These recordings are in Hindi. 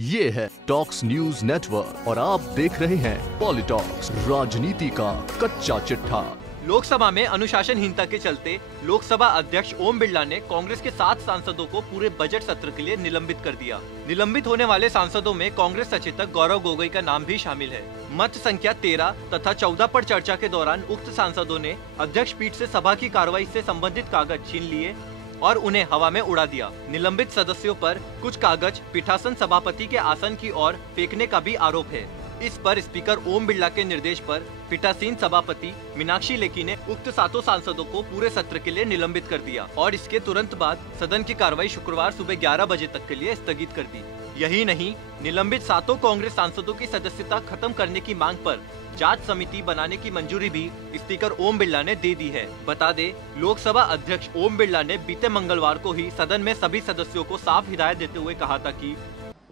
ये है टॉक्स न्यूज नेटवर्क और आप देख रहे हैं पॉलिटॉक्स, राजनीति का कच्चा चिट्ठा। लोकसभा में अनुशासनहीनता के चलते लोकसभा अध्यक्ष ओम बिरला ने कांग्रेस के 7 सांसदों को पूरे बजट सत्र के लिए निलंबित कर दिया। निलंबित होने वाले सांसदों में कांग्रेस सचेतक गौरव गोगोई का नाम भी शामिल है। मत संख्या 13 तथा 14 पर चर्चा के दौरान उक्त सांसदों ने अध्यक्ष पीठ से सभा की कार्रवाई से संबंधित कागज छीन लिए और उन्हें हवा में उड़ा दिया। निलंबित सदस्यों पर कुछ कागज पीठासन सभापति के आसन की ओर फेंकने का भी आरोप है। इस पर स्पीकर ओम बिरला के निर्देश पर पीठासीन सभापति मीनाक्षी लेखी ने उक्त 7 सांसदों को पूरे सत्र के लिए निलंबित कर दिया और इसके तुरंत बाद सदन की कार्रवाई शुक्रवार सुबह 11 बजे तक के लिए स्थगित कर दी। यही नहीं, निलंबित 7 कांग्रेस सांसदों की सदस्यता खत्म करने की मांग पर जांच समिति बनाने की मंजूरी भी स्पीकर ओम बिरला ने दे दी है। बता दे, लोकसभा अध्यक्ष ओम बिरला ने बीते मंगलवार को ही सदन में सभी सदस्यों को साफ हिदायत देते हुए कहा था कि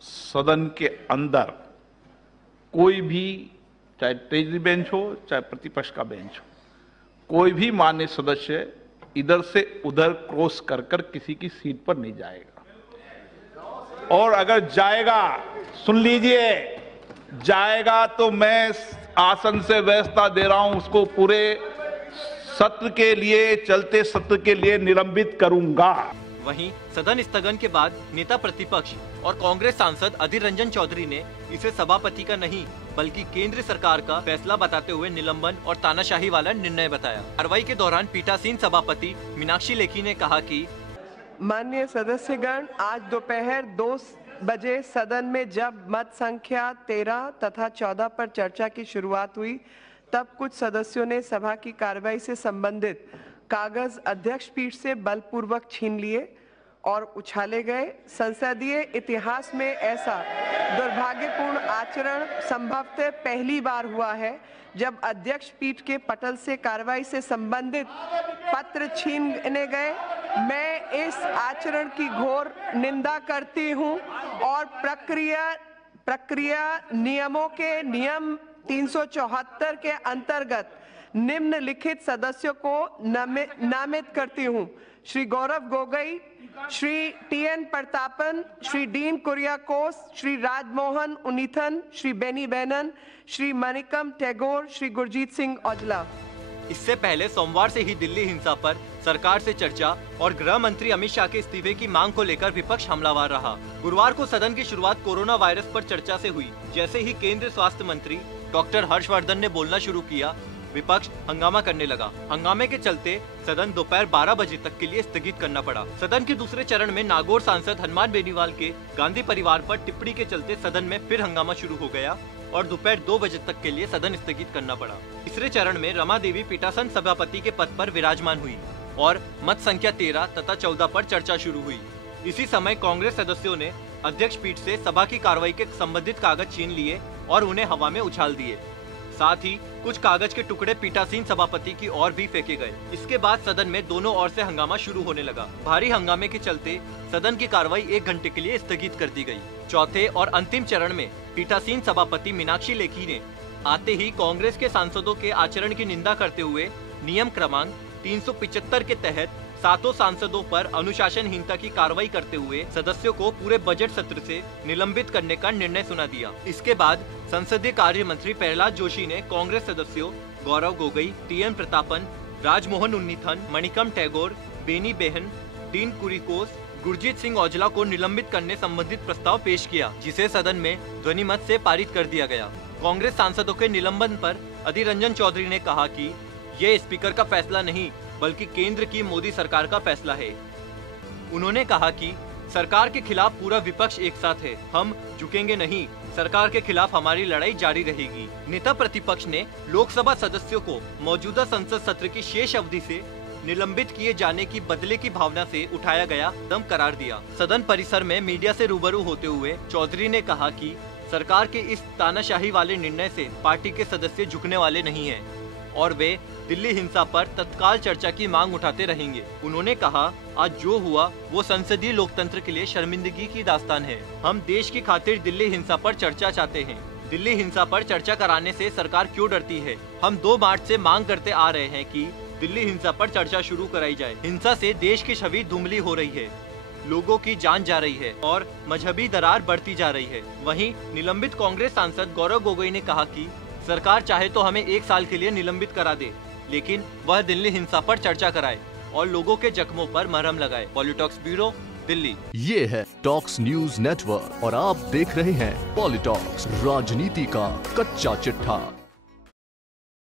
सदन के अंदर कोई भी, चाहे ट्रेजरी बेंच हो चाहे प्रतिपक्ष का बेंच हो, कोई भी मान्य सदस्य इधर से उधर क्रॉस कर कर किसी की सीट पर नहीं जाएगा। और अगर जाएगा, सुन लीजिए, जाएगा तो मैं आसन से व्यवस्था दे रहा हूं, उसको पूरे सत्र के लिए, चलते सत्र के लिए निलंबित करूंगा। वहीं सदन स्थगन के बाद नेता प्रतिपक्ष और कांग्रेस सांसद अधीर रंजन चौधरी ने इसे सभापति का नहीं बल्कि केंद्र सरकार का फैसला बताते हुए निलंबन और तानाशाही वाला निर्णय बताया। कार्रवाई के दौरान पीठासीन सभापति मीनाक्षी लेखी ने कहा कि माननीय सदस्यगण, आज दोपहर 2 बजे सदन में जब मत संख्या 13 तथा 14 पर चर्चा की शुरुआत हुई, तब कुछ सदस्यों ने सभा की कार्रवाई से संबंधित कागज अध्यक्ष पीठ से बलपूर्वक छीन लिए और उछाले गए। संसदीय इतिहास में ऐसा दुर्भाग्यपूर्ण आचरण संभवतः पहली बार हुआ है जब अध्यक्ष पीठ के पटल से कार्रवाई से संबंधित पत्र छीने गए। मैं इस आचरण की घोर निंदा करती हूं और प्रक्रिया नियमों के नियम 374 के अंतर्गत निम्नलिखित सदस्यों को नामित करती हूं: Shri Gaurav Gogoi, Shri TN. Prathapan, Shri dean Kuriakose, Shri Rajmohan Unnithan, Shri Beni Bannon, Shri Manickam Tagore, Shri Gurjeet Singh Aujla. इससे पहले सोमवार से ही दिल्ली हिंसा पर सरकार से चर्चा और गृह मंत्री अमित शाह के इस्तीफे की मांग को लेकर विपक्ष हमलावर रहा। गुरुवार को सदन की शुरुआत कोरोना वायरस पर चर्चा से हुई। जैसे ही केंद्रीय स्वास्थ्य मंत्री डॉक्टर हर्षवर्धन ने बोलना शुरू किया, विपक्ष हंगामा करने लगा। हंगामे के चलते सदन दोपहर 12 बजे तक के लिए स्थगित करना पड़ा। सदन के दूसरे चरण में नागौर सांसद हनुमान बेनीवाल के गांधी परिवार पर टिप्पणी के चलते सदन में फिर हंगामा शुरू हो गया और दोपहर 2 बजे तक के लिए सदन स्थगित करना पड़ा। तीसरे चरण में रमा देवी पीठासन सभापति के पद पर विराजमान हुई और मत संख्या 13 तथा 14 पर चर्चा शुरू हुई। इसी समय कांग्रेस सदस्यों ने अध्यक्ष पीठ से सभा की कार्रवाई के संबंधित कागज छीन लिए और उन्हें हवा में उछाल दिए। साथ ही कुछ कागज के टुकड़े पीठासीन सभापति की ओर भी फेंके गए। इसके बाद सदन में दोनों ओर से हंगामा शुरू होने लगा। भारी हंगामे के चलते सदन की कार्रवाई 1 घंटे के लिए स्थगित कर दी गई। चौथे और अंतिम चरण में पीठासीन सभापति मीनाक्षी लेखी ने आते ही कांग्रेस के सांसदों के आचरण की निंदा करते हुए नियम क्रमांक 375 के तहत 7 सांसदों पर अनुशासनहीनता की कार्रवाई करते हुए सदस्यों को पूरे बजट सत्र से निलंबित करने का निर्णय सुना दिया। इसके बाद संसदीय कार्य मंत्री प्रहलाद जोशी ने कांग्रेस सदस्यों गौरव गोगोई, टी.एन. प्रतापन, राजमोहन उन्नीथन, मणिकम टैगोर, बेनी बेहन, डीन कुरियाकोस, गुरजीत सिंह औजला को निलंबित करने संबंधित प्रस्ताव पेश किया, जिसे सदन में ध्वनिमत से पारित कर दिया गया। कांग्रेस सांसदों के निलंबन पर अधीर रंजन चौधरी ने कहा कि ये स्पीकर का फैसला नहीं बल्कि केंद्र की मोदी सरकार का फैसला है। उन्होंने कहा कि सरकार के खिलाफ पूरा विपक्ष एक साथ है, हम झुकेंगे नहीं, सरकार के खिलाफ हमारी लड़ाई जारी रहेगी। नेता प्रतिपक्ष ने लोकसभा सदस्यों को मौजूदा संसद सत्र की शेष अवधि से निलंबित किए जाने की बदले की भावना से उठाया गया कदम करार दिया। सदन परिसर में मीडिया से रूबरू होते हुए चौधरी ने कहा कि सरकार के इस तानाशाही वाले निर्णय से पार्टी के सदस्य झुकने वाले नहीं हैं और वे दिल्ली हिंसा पर तत्काल चर्चा की मांग उठाते रहेंगे। उन्होंने कहा, आज जो हुआ वो संसदीय लोकतंत्र के लिए शर्मिंदगी की दास्तान है। हम देश की खातिर दिल्ली हिंसा पर चर्चा चाहते हैं। दिल्ली हिंसा पर चर्चा कराने से सरकार क्यों डरती है? हम 2 मार्च से मांग करते आ रहे हैं कि दिल्ली हिंसा पर चर्चा शुरू कराई जाए। हिंसा से देश की छवि धुंधली हो रही है। लोगों की जान जा रही है और मजहबी दरार बढ़ती जा रही है। वहीं निलंबित कांग्रेस सांसद गौरव गोगोई ने कहा कि सरकार चाहे तो हमें 1 साल के लिए निलंबित करा दे, लेकिन वह दिल्ली हिंसा पर चर्चा कराए और लोगों के जख्मों पर मरहम लगाए। पॉलिटॉक्स ब्यूरो, दिल्ली। ये है टॉक्स न्यूज नेटवर्क और आप देख रहे हैं पॉलिटॉक्स, राजनीति का कच्चा चिट्ठा।